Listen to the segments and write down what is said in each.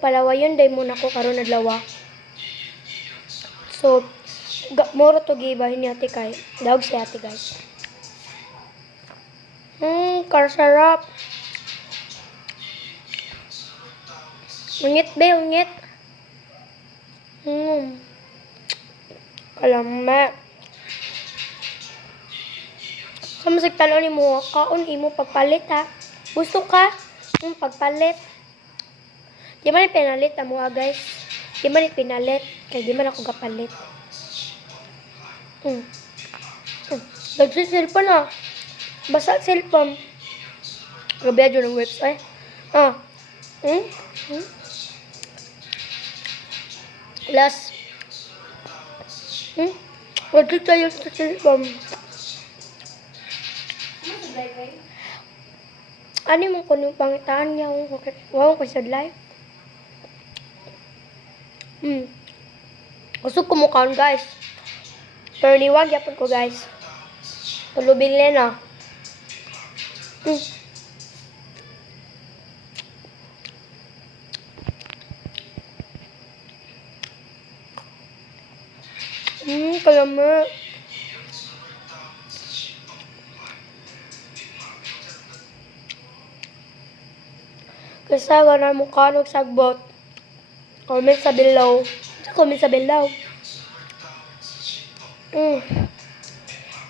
palawayon day muna ko karon adlaw. So, moro to gibahin ni ate kay. Dawag si ate guys. Karsarap. Ungit be, ungit. Kalama. Sa masig talo ni mo, kaon imo pagpalit ha. Gusto ka? Pagpalit. Di man pinalit mo guys. Di man pinalit. Kaya di man ako gapalit. Nagsi cellphone ha. Basa cellphone. Gabiadyo ng website. Last. Wala tayo sa cellphone. Ano mong kunong pangitaan niya? Wow, ko sa live. Gusto ko mukhaan guys. Pero niwag yapon ko guys. Tulubin na. Kalama. Kasi na mukha nung sagbot. Comment sa below.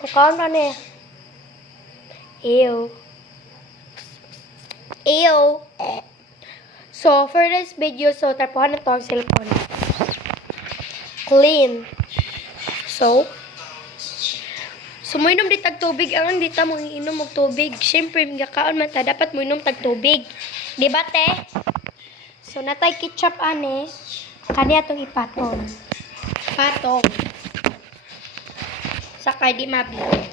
Mukha na ne. Ew. So, for this video, tapuhan na to ang cellphone. Clean. So, mo inom di tag tubig. Ang dita mo inom og tubig. Siyempre, magkakaon man ta. Dapat mo inom tag tubig. Diba, te? So, natay ketchup, ane. Kani atong ipatong. Patong. Sakay di mabili.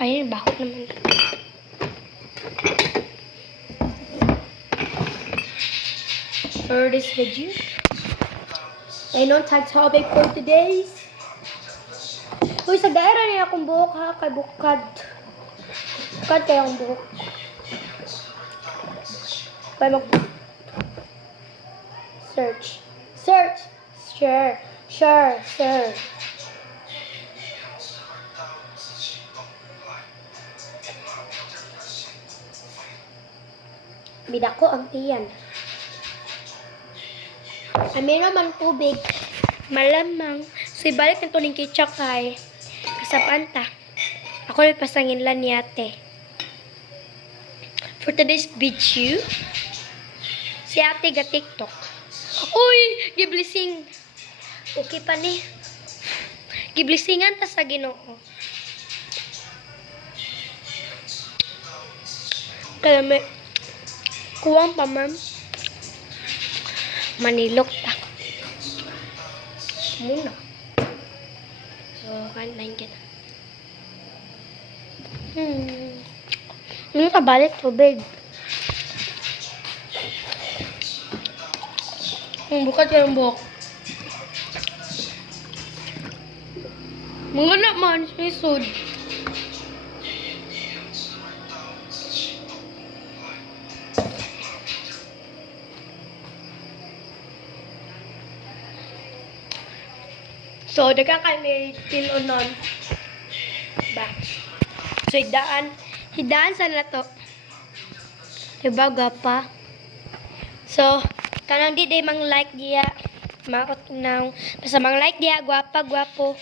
Ayun, bahot naman. For this video, I know tag topic for today's. Uy, sa daera niya akong buhok ha, kay bukad. Bukad kaya ang buhok. Kaya search. Sure. Bidako ang tiyan. Amin naman tubig. Malamang. So, ibalik nito ng ketchup kay kasapanta. Ako rin pasangin lang ni ate. For today's video, si ate ga TikTok. Uy! Giblising. Okay pa ni. Giblisingan ta sa Ginoo. Kaya may kuwang pa ma'am. Manilok ta. Muna. So, kantahin kita. Kabalik tubig. Bukat yung buhok. Mga naman, isod. So, daga kami tilunon. Ba? So, hidaan sana to. Diba, gapa? So, kanang di day mang like dia. Maot nang. Basta mang like dia, gwapo.